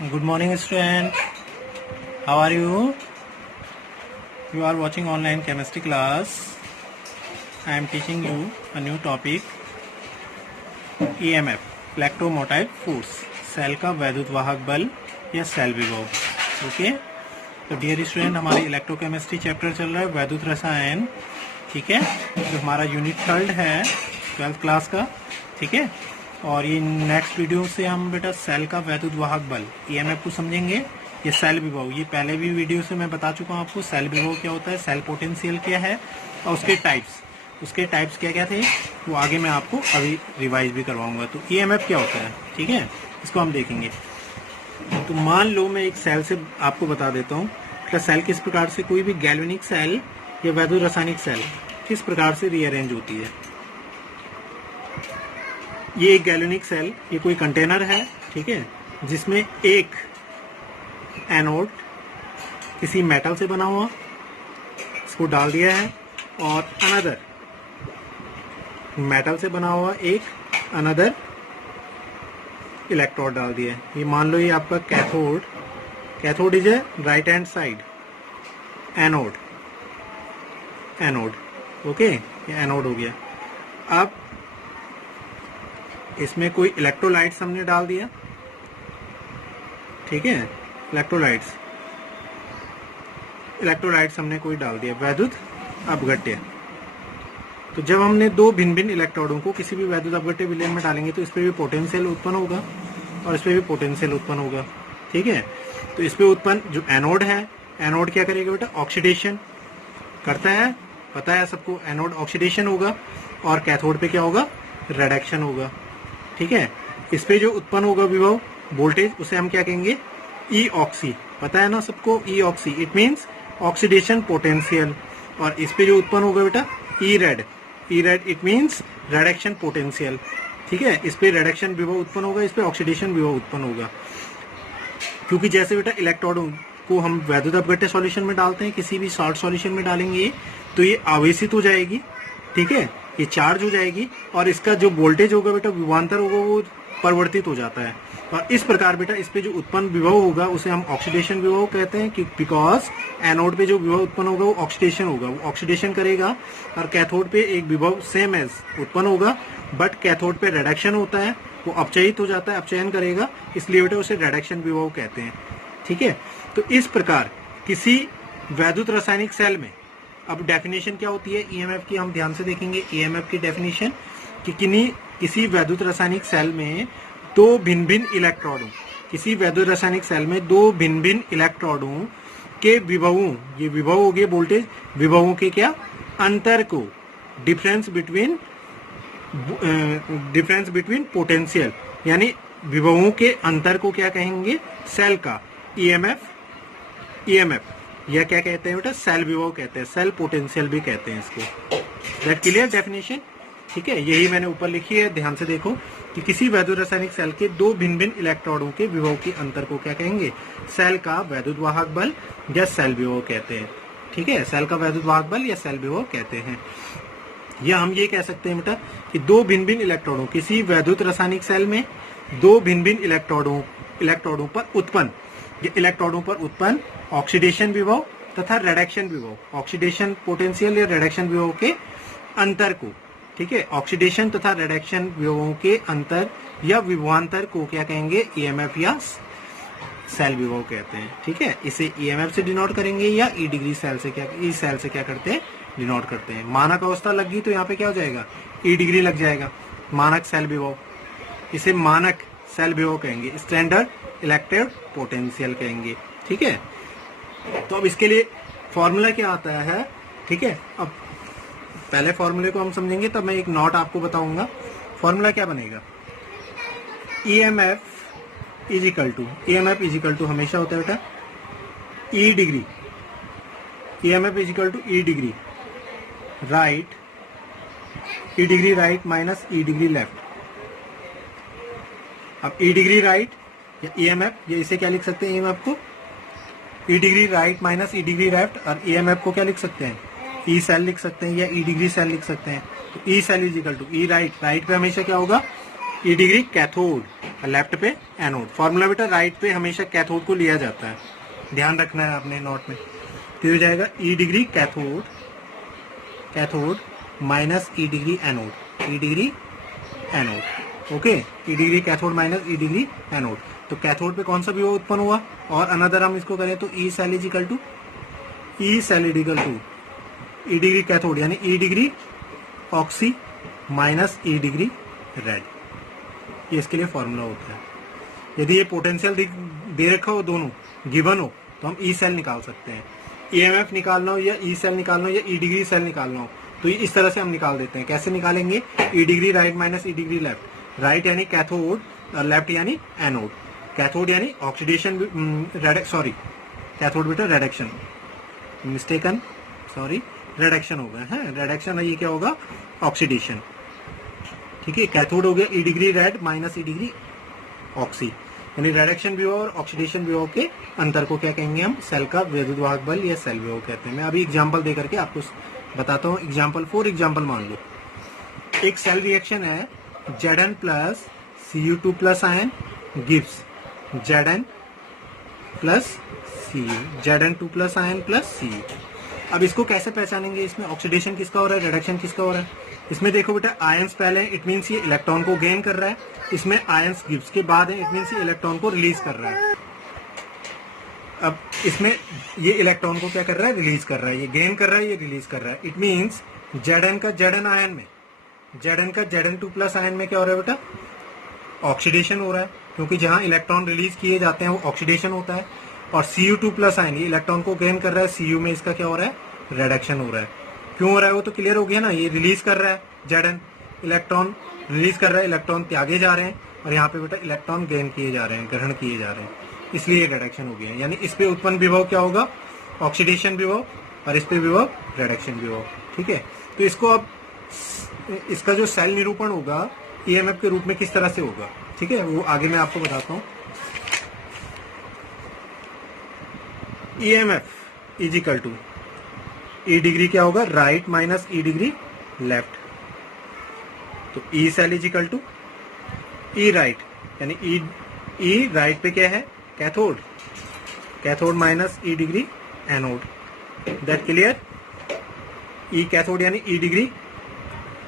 Good morning, student. How are you? You are watching online chemistry class. I am teaching you a new topic, EMF, electromotive force, cell का वैद्युत वाहक बल या cell विभव. Okay, तो dear student, हमारी electrochemistry chapter चल रहा है वैद्युत रसायन. ठीक है, जो हमारा यूनिट 3 है 12th क्लास का. ठीक है, और ये नेक्स्ट वीडियो से हम बेटा सेल का वैद्युत वाहक बल EMF को समझेंगे. ये सेल विभव, ये पहले भी वीडियो से मैं बता चुका हूँ आपको. सेल विभव क्या होता है, सेल पोटेंशियल क्या है, और उसके टाइप्स क्या क्या थे, वो आगे मैं आपको अभी रिवाइज भी करवाऊंगा. तो EMF क्या होता है, ठीक है, इसको हम देखेंगे. तो मान लो मैं एक सेल से आपको बता देता हूँ कि सेल किस प्रकार से, कोई भी गैल्वेनिक सेल या वैद्युत रासायनिक सेल किस प्रकार से रीअरेंज होती है. ये एक गैल्वेनिक सेल, ये कोई कंटेनर है, ठीक है, जिसमें एक एनोड किसी मेटल से बना हुआ इसको डाल दिया है, और अनदर मेटल से बना हुआ एक अनदर इलेक्ट्रोड डाल दिया है. ये मान लो ये आपका cathode is a right hand side, anode. Okay, ये एनोड हो गया. अब इसमें कोई इलेक्ट्रोलाइट्स हमने डाल दिया. ठीक है, इलेक्ट्रोलाइट्स हमने कोई डाल दिया, वैद्युत अपघट्य. तो जब हमने दो भिन्न भिन्न इलेक्ट्रोडों को किसी भी वैद्युत अपघट्य विलयन में डालेंगे तो इस पर भी पोटेंशियल उत्पन्न होगा और इस पर भी पोटेंशियल उत्पन्न होगा. ठीक है, तो इस पे उत्पन्न जो एनोड है, एनोड क्या करेगा बेटा, ऑक्सीडेशन करता है, पता है सबको, एनोड ऑक्सीडेशन होगा. और कैथोड पे क्या होगा, रिडक्शन होगा. ठीक है, इस पे जो उत्पन्न होगा विभव वोल्टेज, उसे हम क्या कहेंगे, ई ऑक्सी. पता है ना सबको, E oxy, it means oxidation potential. और इस पे जो उत्पन्न होगा बेटा E red, it means reduction potential. ठीक है, इस पे रिडक्शन विभव उत्पन्न होगा, इस पे ऑक्सीडेशन विभव उत्पन्न होगा. क्योंकि जैसे बेटा इलेक्ट्रोडों को हम वैद्युत अपघट्य सॉल्यूशन में डालते हैं, किसी भी सॉल्ट सॉल्यूशन में डालेंगे तो ये आवेशित हो जाएगी. ठीक है, ये चार्ज हो जाएगी, और इसका जो वोल्टेज होगा बेटा, विभवांतर होगा, वो परिवर्तित हो जाता है. और इस प्रकार बेटा इस पे जो उत्पन्न विभव होगा उसे हम ऑक्सीडेशन विभव कहते हैं, बिकॉज एनोड पे जो विभव उत्पन्न होगा वो ऑक्सीडेशन होगा, वो ऑक्सीडेशन करेगा. और कैथोड पे एक विभव सेम एज उत्पन्न होगा, बट कैथोड पे रिडक्शन होता है, वो अपचयित हो जाता है, अपचयन करेगा, इसलिए बेटा उसे रिडक्शन विभव कहते हैं. ठीक है, तो इस प्रकार किसी वैद्युत रासायनिक सेल में, अब डेफिनेशन क्या होती है EMF की, हम ध्यान से देखेंगे. EMF की डेफिनेशन कि किसी वैद्युत रासायनिक सेल में दो भिन्न भिन्न इलेक्ट्रोडों, किसी वैद्युत रासायनिक सेल में दो भिन्न भिन्न इलेक्ट्रोडों के विभवों, ये विभव हो गए वोल्टेज, विभवों के क्या अंतर को, डिफरेंस बिटवीन पोटेंशियल, यानी विभवों के अंतर को क्या कहेंगे, सेल का EMF या क्या कहते हैं बेटा, सेल विभव कहते हैं, सेल पोटेंशियल भी कहते हैं इसको. That clear definition. ठीक है, यही मैंने ऊपर लिखी है, ध्यान से देखो कि किसी वैद्युत रासायनिक सेल के दो भिन्न भिन्न इलेक्ट्रोडों के विभव के अंतर को क्या कहेंगे, सेल का वैद्युत वाहक बल या सेल विभव कहते हैं. ठीक है, सेल का वैद्युत वाहक बल या सेल विभव कहते हैं. या हम ये कह सकते हैं बेटा कि दो भिन्न भिन्न इलेक्ट्रोडों, किसी वैद्युत रासायनिक सेल में दो भिन्न भिन्न इलेक्ट्रोडों पर उत्पन्न ऑक्सीडेशन विभव तथा रिडक्शन विभव, ऑक्सीडेशन पोटेंशियल या रिडक्शन विभव के अंतर को, ठीक है, ऑक्सीडेशन तथा रिडक्शन विभवों के अंतर या विभवांतर को क्या कहेंगे, EMF या सेल विभव कहते हैं. ठीक है, इसे EMF से डिनोट करेंगे या ई डिग्री सेल से क्या करते हैं, डिनोट करते हैं. मानक अवस्था लग गई तो यहाँ पे क्या हो जाएगा, ई डिग्री लग जाएगा, मानक सेल विभव, इसे मानक सेल विभव कहेंगे, स्टैंडर्ड इलेक्ट्रिक पोटेंशियल कहेंगे. ठीक है, तो अब इसके लिए फॉर्मूला क्या आता है. ठीक है, अब पहले फॉर्मूले को हम समझेंगे, तब मैं एक नोट आपको बताऊंगा. फॉर्मूला क्या बनेगा, EMF इजिकल टू हमेशा होता है बेटा E degree, EMF equal to E degree right, E degree right minus E degree left. अब ई डिग्री राइट या EMF, ये इसे क्या लिख सकते हैं, EMF को ई degree right minus E degree left, और EMF को क्या लिख सकते हैं, ई सेल लिख सकते हैं या ई डिग्री सेल लिख सकते हैं. तो E cell is equal to E right, right पे हमेशा क्या होगा, ई डिग्री कैथोड, लेफ्ट पे एनोड। फॉर्मूला बेटा राइट पे हमेशा कैथोड को लिया जाता है, ध्यान रखना है आपने नोट में। तो हो जाएगा ई degree cathode, cathode minus E degree anode, ई डिग्री एनोड। ओके, ई degree cathode minus E degree anode. तो कैथोड पे कौन सा विभव उत्पन्न हुआ, और अनदर हम इसको करें तो E cell is equal to E degree cathode यानी E degree oxy minus E degree red. ये इसके लिए फॉर्मूला होता है। यदि ये पोटेंशियल दे रखा हो, दोनों गिवन हो, तो हम ई सेल निकाल सकते हैं। ईएमएफ निकालना हो या ई सेल निकालना हो या ई डिग्री सेल निकालना हो, तो इस तरह से हम निकाल देते हैं। कैसे निकालेंगे, ई degree right minus E degree left. Right यानी कैथोड और लेफ्ट यानी एनोड। कैथोड यानी ऑक्सीडेशन, कैथोड बेटा रिडक्शन, मिस्टेकन, सॉरी रिडक्शन होगा है, रिडक्शन। ये क्या होगा, ऑक्सीडेशन। ठीक है, कैथोड हो गया ई degree red minus E degree oxy, यानी रिडक्शन विभव और ऑक्सीडेशन विभव के अंतर को क्या कहेंगे हम, सेल का विद्युत वाहक बल या सेल विभव कहते हैं। मैं अभी एग्जांपल दे करके आपको बताता हूँ। एग्जांपल फॉर एग्जांपल मान लो एक सेल रिएक्शन है, Zn plus Cu2 plus ion gives Zn plus Cu, Zn2 plus ion plus Cu। अब इसको कैसे पहचानेंगे, इसमें ऑक्सीडेशन किसका हो रहा है, रिडक्शन किसका हो रहा है। इसमें देखो बेटा आयंस पहले, इट मीन्स ये इलेक्ट्रॉन को गेन कर रहा है। इसमें आयंस गिव्स के बाद है, इट मीन्स ये इलेक्ट्रॉन को रिलीज कर रहा है। अब इसमें ये इलेक्ट्रॉन को क्या कर रहा है, रिलीज कर रहा है। ये गेन कर रहा है, ये रिलीज कर रहा है। इट मीन्स Zn का Zn आयन में, Zn का Zn2 प्लस आयन में क्या हो रहा है बेटा, ऑक्सीडेशन हो रहा है, क्योंकि जहां इलेक्ट्रॉन रिलीज किए जाते हैं वो ऑक्सीडेशन होता है। और Cu2 प्लस आयन ये इलेक्ट्रॉन को गेन कर रहा है, Cu में इसका क्या हो रहा है, रिडक्शन हो रहा है। क्यों हो रहा है वो तो क्लियर हो गया ना, ये रिलीज कर रहा है Zn, इलेक्ट्रॉन रिलीज कर रहा है, इलेक्ट्रॉन त्यागे जा रहे हैं, और यहाँ पे बेटा इलेक्ट्रॉन गेन किए जा रहे हैं, ग्रहण किए जा रहे हैं, इसलिए रिडक्शन हो गया है। यानी इस पे उत्पन्न विभव क्या होगा, ऑक्सीडेशन विभव, और इस पे विभव रिडक्शन विभव। ठीक है, तो इसको अब इसका जो सेल निरूपण होगा ईएमएफ के रूप में किस तरह से होगा, ठीक है, वो आगे मैं आपको बताता हूँ। EMF is equal to E degree क्या होगा, right minus E degree left. तो E cell is equal to E right, यानी ई राइट पे क्या है, cathode, cathode minus E degree anode. That clear. E cathode यानी E degree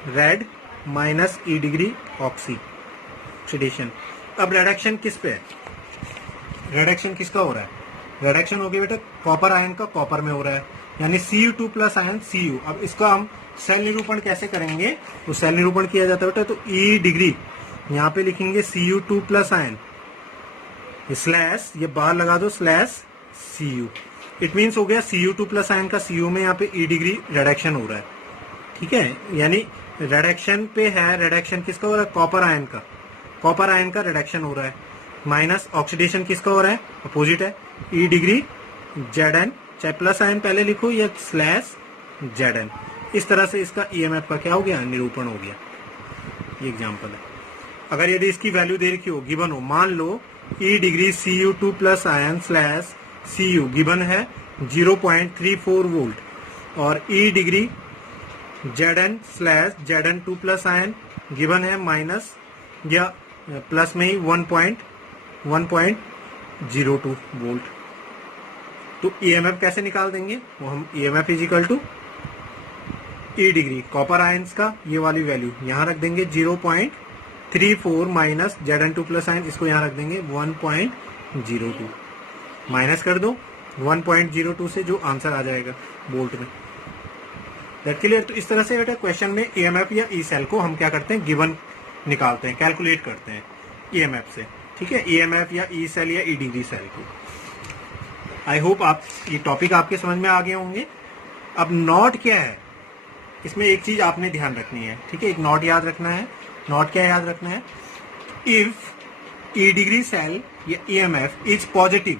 red minus E degree oxidation. अब reduction किस पे है, रिडक्शन किसका हो रहा है, रिडक्शन हो गया बेटा कॉपर आयन का कॉपर में हो रहा है, यानी Cu2 प्लस आयन Cu। अब इसका हम सेल निरूपण कैसे करेंगे, तो सेल निरूपण किया जाता है बेटा, तो ई डिग्री यहाँ पे लिखेंगे Cu2 प्लस आयन स्लैश, ये बाहर लगा दो स्लैश Cu। इट मीन्स हो गया Cu2 प्लस आयन का Cu में यहाँ पे ई डिग्री रिडक्शन हो रहा है। ठीक है, यानी रिडक्शन पे है, रिडक्शन किसका हो रहा है, कॉपर आयन का, कॉपर आयन का रिडक्शन हो रहा है, माइनस ऑक्सीडेशन किसका हो रहा है, अपोजिट है, ई डिग्री Zn, चाहे प्लस आयन पहले लिखो या स्लैश Zn। इस तरह से इसका ईएमएफ का क्या हो गया, निरूपण हो गया। ये एग्जांपल है। अगर यदि इसकी वैल्यू दे रखी हो, गिवन हो, मान लो E degree Cu2 plus ion slash Cu given है 0.34 वोल्ट, और E degree Zn slash Zn2 plus ion given है माइनस या प्लस में ही 1.02 वोल्ट। तो ईएमएफ कैसे निकाल देंगे, वो हम EMF is equal to E degree copper ions का ये वाली वैल्यू यहाँ रख देंगे 0.34 माइनस Zn2 प्लस आयन, इसको यहाँ रख देंगे 1.02, माइनस कर दो 1.02 से जो आंसर आ जाएगा वोल्ट में। That clear. तो इस तरह से बेटा क्वेश्चन में ईएमएफ या ई सेल को हम क्या करते हैं, गिवन निकालते हैं, कैलकुलेट करते हैं ईएमएफ से। ठीक है, ईएमएफ या ई सेल या ई डिग्री सेल को। आई होप आप ये टॉपिक आपके समझ में आ गए होंगे। अब नॉट क्या है, इसमें एक चीज आपने ध्यान रखनी है। ठीक है, एक नॉट याद रखना है। नॉट क्या याद रखना है, इफ ई डिग्री सेल या ईएमएफ इज पॉजिटिव,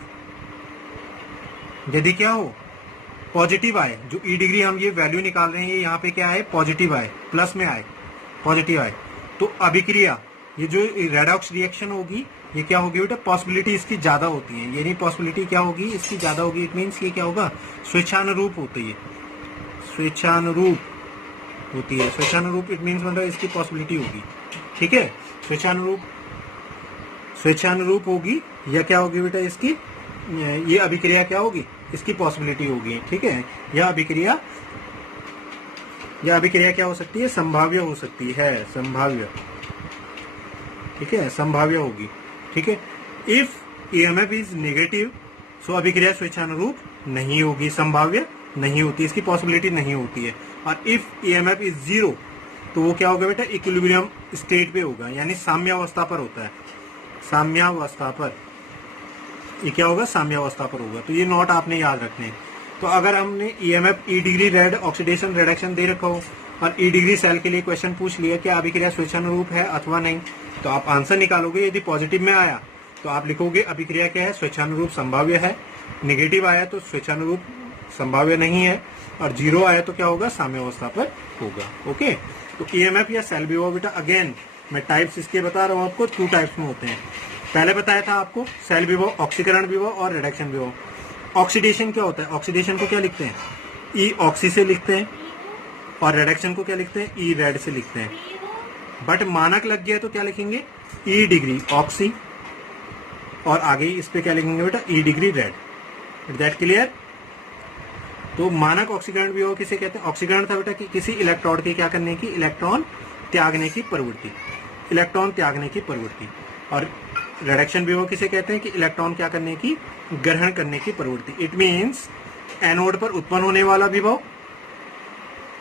यदि क्या हो, पॉजिटिव आए, जो ई डिग्री हम ये वैल्यू निकाल रहे हैं, ये यहाँ पे क्या आए, पॉजिटिव आए, प्लस में आए, पॉजिटिव आए, तो अभिक्रिया, ये जो रेडॉक्स रिएक्शन होगी, ये क्या होगी बेटा, पॉसिबिलिटी इसकी ज्यादा होती है। यानी पॉसिबिलिटी क्या होगी, इसकी ज्यादा होगी। इट मीन्स ये क्या होगा, स्वेच्छानुरूप होती है, स्वेच्छानुरूप होती है। स्वेच्छानुरूप इट मीन्स मतलब इसकी पॉसिबिलिटी होगी। ठीक है, स्वेच्छानुरूप स्वेच्छानुरूप होगी या क्या होगी बेटा इसकी, ये अभिक्रिया क्या होगी, इसकी पॉसिबिलिटी होगी। ठीक है, यह अभिक्रिया क्या हो सकती है, संभाव्य हो सकती है, संभाव्य। ठीक है, संभाव्य होगी। ठीक है, if EMF is negative so अभिक्रिया स्वेच्छानुरूप नहीं होगी, संभाव्य नहीं होती, इसकी पॉसिबिलिटी नहीं होती है। और इफ ईएमएफ इज जीरो तो वो क्या होगा बेटा, इक्विलिब्रियम स्टेट पे होगा, यानी साम्यावस्था पर होता है, साम्यावस्था पर। ये क्या होगा, साम्यावस्था पर होगा। तो ये नोट आपने याद रखने हैं। तो अगर हमने EMF E degree red oxidation reduction दे रखा हो और ई डिग्री सेल के लिए क्वेश्चन पूछ लिया कि अभिक्रिया स्वेच्छानुरूप है अथवा नहीं, तो आप आंसर निकालोगे। यदि पॉजिटिव में आया तो आप लिखोगे अभिक्रिया क्या है, स्वेच्छानुरूप संभाव्य है। नेगेटिव आया तो स्वेच्छानुरूप संभाव्य नहीं है, और जीरो आया तो क्या होगा, साम्यावस्था पर होगा। ओके, तो ईएमएफ या सेल विभव बेटा, अगेन मैं टाइप्स इसके बता रहा हूँ आपको, 2 टाइप्स में होते हैं। पहले बताया था आपको सेल विभव, ऑक्सीकरण विभव और रिडक्शन विभव। ऑक्सीडेशन क्या होता है, ऑक्सीडेशन को क्या लिखते हैं, ई ऑक्सी से लिखते हैं, और रिडक्शन को क्या लिखते हैं, ई रेड से लिखते हैं। बट मानक लग गया तो क्या लिखेंगे, ई डिग्री ऑक्सी, और आगे इस पे क्या लिखेंगे बेटा, E degree red. Is that clear? तो मानक ऑक्सीकरण विभव किसे कहते हैं, ऑक्सीकरण था बेटा कि किसी इलेक्ट्रॉन के क्या करने की, इलेक्ट्रॉन त्यागने की प्रवृत्ति, इलेक्ट्रॉन त्यागने की प्रवृत्ति। और रिडक्शन विभव किसे कहते हैं कि इलेक्ट्रॉन क्या करने की, ग्रहण करने की प्रवृत्ति। इट मीन्स एनोड पर उत्पन्न होने वाला विभव,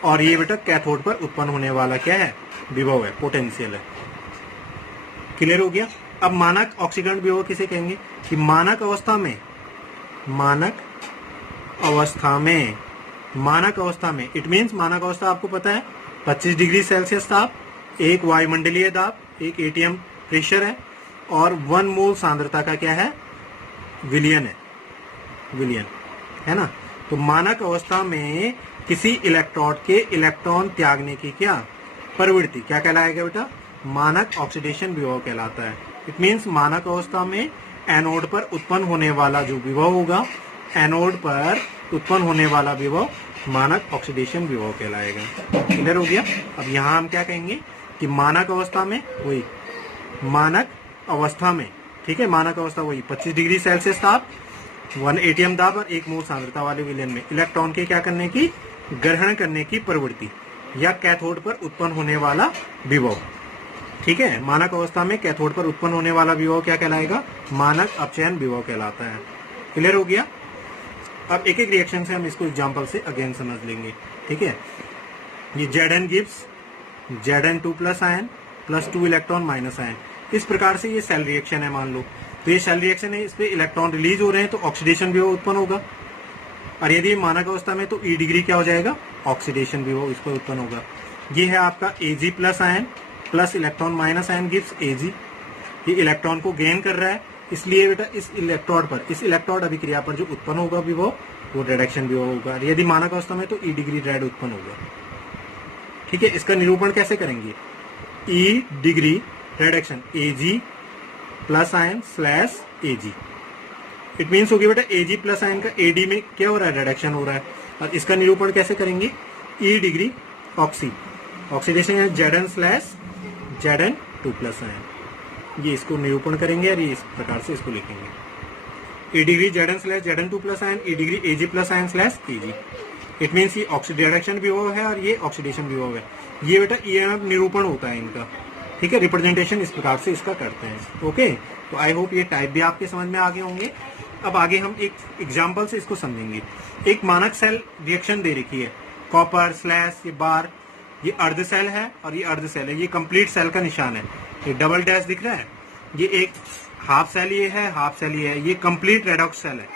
और ये बेटा कैथोड पर उत्पन्न होने वाला क्या है, विभव है, पोटेंशियल है। क्लियर हो गया? अब मानक ऑक्सीकरण विभव किसे कहेंगे कि मानक अवस्था में, मानक अवस्था में, मानक अवस्था में, इट मीन्स मानक अवस्था आपको पता है 25 डिग्री सेल्सियस ताप, एक वायुमंडलीय दाब, एक एटीएम प्रेशर है, और 1 मोल सांद्रता का क्या है, विलियन है, विलियन है ना। तो मानक अवस्था में किसी इलेक्ट्रोड के इलेक्ट्रॉन त्यागने की क्या प्रवृत्ति क्या कहलाएगा बेटा, मानक ऑक्सीडेशन विभव कहलाता है। इट मीन्स मानक अवस्था में एनोड पर उत्पन्न होने वाला जो विभव होगा, एनोड पर उत्पन्न होने वाला विभव मानक ऑक्सीडेशन विभव कहलाएगा। क्लियर हो गया? अब यहाँ हम क्या कहेंगे कि मानक अवस्था में वही, मानक अवस्था में, ठीक है, मानक अवस्था वही 25 डिग्री सेल्सियस ताप, 1 एटीएम दाब और 1 मोल सांद्रता वाले विलयन में इलेक्ट्रॉन के क्या करने की, ग्रहण करने की प्रवृत्ति, या कैथोड पर उत्पन्न होने वाला विभव। ठीक है, मानक अवस्था में कैथोड पर उत्पन्न होने वाला विभव क्या कहलाएगा, मानक अपचयन विभव कहलाता है। क्लियर हो गया? अब एक एक रिएक्शन से हम इसको एग्जांपल से अगेन समझ लेंगे। ठीक है, ये Zn gives Zn2 plus ion plus 2 electron minus ion, इस प्रकार से ये सेल रिएक्शन है मान लो। तो ये सेल रिएक्शन है, इस पे इलेक्ट्रॉन रिलीज हो रहे हैं तो ऑक्सीडेशन विभव उत्पन्न होगा। और यदि मानक अवस्था में तो ई डिग्री क्या हो जाएगा, ऑक्सीडेशन विभव इस पर उत्पन्न होगा। ये है आपका Ag plus ion plus electron minus ion gives Ag। ये इलेक्ट्रॉन को गेन कर रहा है, इसलिए बेटा इस इलेक्ट्रोड पर, इस इलेक्ट्रोड अभिक्रिया पर जो उत्पन्न होगा विभव वो रिडक्शन विभव होगा। यदि मानक अवस्था में तो ई डिग्री रेड उत्पन्न होगा। ठीक है, इसका निरूपण कैसे करेंगे, E degree reduction Ag plus ion slash Ag। It means होगी बेटा Ag प्लस आयन का Ad में क्या हो रहा है, रिडक्शन हो रहा है। और इसका निरूपण कैसे करेंगे, ई डिग्री ऑक्सी, ऑक्सीडेशन है Zn slash Zn2 plus ion, ये इसको निरूपण करेंगे और ये इस प्रकार से इसको लिखेंगे, E degree Zn slash Zn2 plus ion, E degree Ag plus ion slash Ag। It means ये ऑक्सीडेशन विभव है और ये ऑक्सीडेशन विभव है। ये बेटा ईएमएफ निरूपण होता है इनका। ठीक है, रिप्रेजेंटेशन इस प्रकार से इसका करते हैं। ओके, तो आई होप ये टाइप भी आपके समझ में आगे होंगे। अब आगे हम एक एग्जाम्पल से इसको समझेंगे। एक मानक सेल रिएक्शन दे रखी है, कॉपर स्लैश, ये बार, ये अर्ध सेल है और ये अर्ध सेल है, ये कंप्लीट सेल का निशान है। ये डबल डैश दिख रहा है, ये एक हाफ सेल ये है, हाफ सेल ये है, ये कंप्लीट रेडॉक्स सेल है।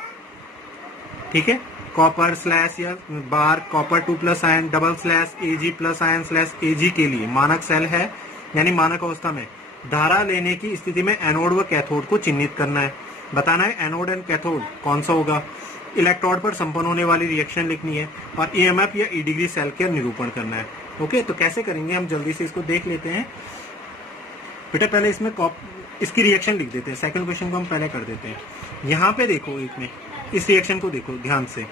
ठीक है, कॉपर स्लैश या bar copper 2 plus ion double slash Ag plus ion slash Ag के लिए मानक सेल है, यानी मानक अवस्था में धारा लेने की स्थिति में एनोड व कैथोड को चिन्हित करना है। बताना है एनोड एंड कैथोड कौन सा होगा, इलेक्ट्रोड पर संपन्न होने वाली रिएक्शन लिखनी है, और ईएमएफ या ई डिग्री सेल का निरूपण करना है। ओके, तो कैसे करेंगे हम जल्दी से इसको देख लेते हैं। बेटा पहले इसमें इसकी रिएक्शन लिख देते हैं, सेकंड क्वेश्चन को हम पहले कर देते हैं। यहाँ पे देखो, एक में इस रिएक्शन को देखो ध्यान से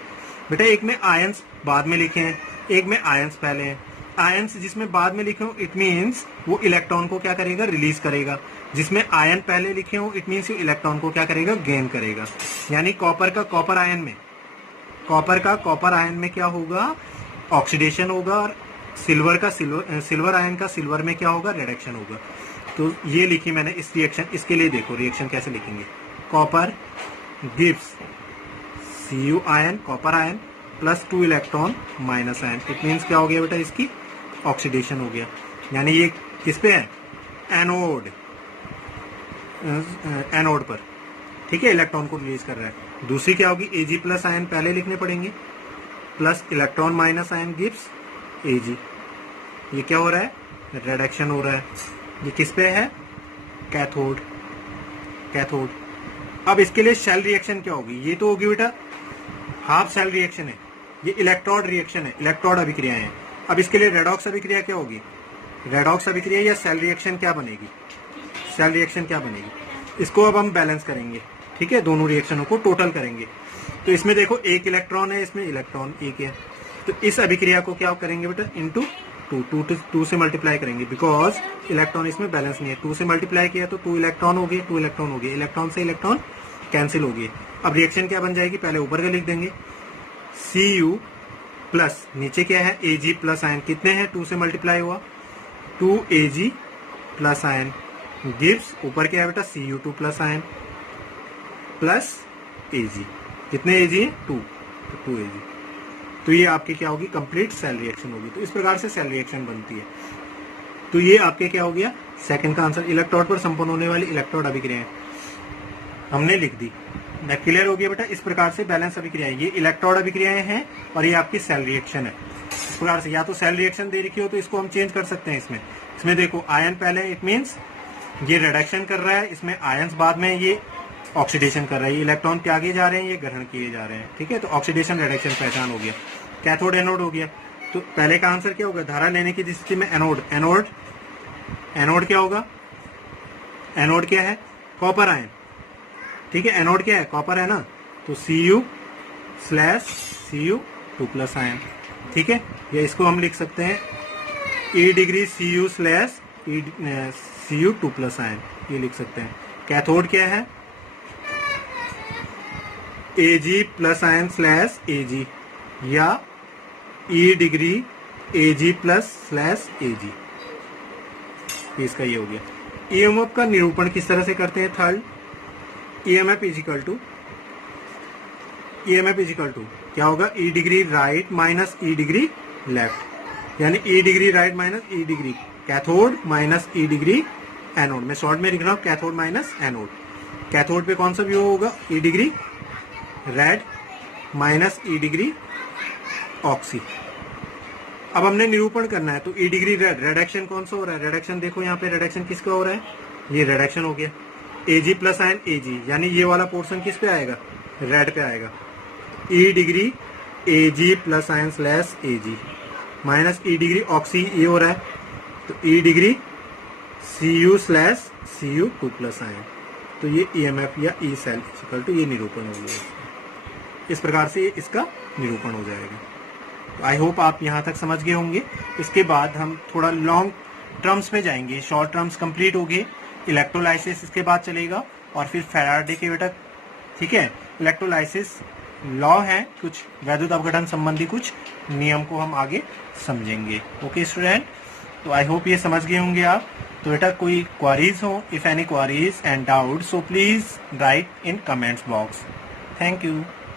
बेटा, एक में आयंस बाद में लिखे हैं, एक में आयंस पहले हैं। आयंस जिसमें बाद में लिखे हो, इट मीन्स वो इलेक्ट्रॉन को क्या करेगा, रिलीज करेगा। जिसमें आयन पहले लिखे हो, इट मीन्स इलेक्ट्रॉन को क्या करेगा, गेन करेगा। यानी कॉपर का कॉपर आयन में, कॉपर का कॉपर आयन में क्या होगा, ऑक्सीडेशन होगा, और सिल्वर का सिल्वर आयन का सिल्वर में क्या होगा, रिडक्शन होगा। तो ये लिखी मैंने इस रिएक्शन, इसके लिए देखो रिएक्शन कैसे लिखेंगे, copper gives Cu ion, copper ion plus 2 electron minus ion, it means क्या हो गया बेटा, इसकी ऑक्सीडेशन हो गया। यानी ये किस पे है, एनोड, एनोड पर, ठीक है, इलेक्ट्रॉन को रिलीज कर रहा है। दूसरी क्या होगी, Ag प्लस आयन पहले लिखने पड़ेंगे, plus electron minus ion gives Ag। ये क्या हो रहा है, रिडक्शन हो रहा है। ये किस पे है, कैथोड, कैथोड। अब इसके लिए शेल रिएक्शन क्या होगी, ये तो होगी बेटा हाफ सेल रिएक्शन है, ये इलेक्ट्रोड रिएक्शन है, इलेक्ट्रोड अभिक्रियाएं हैं। अब इसके लिए रेडॉक्स अभिक्रिया क्या होगी, रेडॉक्स अभिक्रिया या सेल रिएक्शन क्या बनेगी, सेल रिएक्शन क्या बनेगी, इसको अब हम बैलेंस करेंगे, ठीक है, दोनों रिएक्शनों को टोटल करेंगे। तो इसमें देखो एक इलेक्ट्रॉन है, इसमें इलेक्ट्रॉन एक है, तो इस अभिक्रिया को क्या करेंगे बेटा, इंटू टू से मल्टीप्लाई करेंगे, बिकॉज इलेक्ट्रॉन इसमें बैलेंस नहीं है। 2 से मल्टीप्लाई किया तो 2 इलेक्ट्रॉन हो गए, 2 इलेक्ट्रॉन हो गए, इलेक्ट्रॉन से इलेक्ट्रॉन कैंसिल हो गए। अब रिएक्शन क्या बन जाएगी, पहले ऊपर का लिख देंगे, Cu प्लस नीचे क्या है, Ag प्लस आयन, कितने हैं, 2 से मल्टीप्लाई हुआ, 2 Ag प्लस आयन गिव्स, ऊपर क्या है बेटा, Cu2 plus ion plus Ag, कितने Ag है, 2, तो 2 Ag। तो ये आपकी क्या होगी, कंप्लीट सेल रिएक्शन होगी। तो इस प्रकार से सेल रिएक्शन बनती है। तो ये आपके क्या हो गया, सेकंड का आंसर, इलेक्ट्रोड पर संपन्न होने वाली इलेक्ट्रोड अभिक्रियाएं हमने लिख दी। क्लियर हो गया बेटा, इस प्रकार से बैलेंस अभिक्रियाएं, ये इलेक्ट्रोड अभिक्रियाएं हैं और ये आपकी सेल रिएक्शन है। इस प्रकार से या तो सेल रिएक्शन दे रखी हो तो इसको हम चेंज कर सकते हैं। इसमें देखो आयन पहले, इट मीन्स ये रिडक्शन कर रहा है, इसमें आयन्स बाद में ये ऑक्सीडेशन कर रहा है, ये इलेक्ट्रॉन त्यागे जा रहे हैं, ये ग्रहण किए जा रहे हैं, ठीक है। तो ऑक्सीडेशन रिडक्शन पहचान हो गया, कैथोड एनोड हो गया। तो पहले का आंसर क्या होगा, धारा लेने की स्थिति में एनोड, एनोड एनोड क्या होगा, एनोड क्या है, कॉपर आयन, ठीक है, एनोड क्या है, कॉपर है ना, तो Cu/Cu2 प्लस आयन, ठीक है। या इसको हम लिख सकते हैं E degree Cu/Cu2 plus ion, ये लिख सकते हैं। कैथोड क्या है, Ag प्लस आयन /Ag या E degree Ag plus /Ag, इसका ये हो गया। ईएमएफ का निरूपण किस तरह से करते हैं, थर्ड, ईएमएफ इजिकल टू क्या होगा, E degree right minus E degree left, यानी E degree right minus E degree cathode minus E degree anode. मैं शॉर्ट में लिख रहा हूँ कैथोड माइनस एनोड। कैथोड पे कौन सा व्यू होगा, E degree red minus E degree oxy. अब हमने निरूपण करना है, तो E डिग्री रेड, रिडक्शन कौन सा हो रहा है, रिडक्शन देखो यहाँ पे रिडक्शन किसका हो रहा है, ये रिडक्शन हो गया। Ag प्लस आयन Ag, यानी ये वाला पोर्शन किस पे आएगा, रेड पे आएगा। E degree Ag plus ion /Ag minus E degree oxy, ये हो रहा है, तो E degree Cu/Cu2 plus ion. तो ये EMF या E सेल इक्वल टू, ये निरूपण हो गया। इस प्रकार से इसका निरूपण हो जाएगा। तो आई होप आप यहाँ तक समझ गए होंगे। इसके बाद हम थोड़ा लॉन्ग टर्म्स में जाएंगे, शॉर्ट टर्म्स कंप्लीट हो गए, इलेक्ट्रोलाइसिस इसके बाद चलेगा और फिर फैराडे के बेटा, ठीक है, इलेक्ट्रोलाइसिस लॉ है, कुछ वैद्युत अपघटन संबंधी कुछ नियम को हम आगे समझेंगे। ओके स्टूडेंट, तो आई होप ये समझ गए होंगे आप। तो बेटा कोई क्वारीज हो, if any queries and doubt, so please right in comments box. Thank you.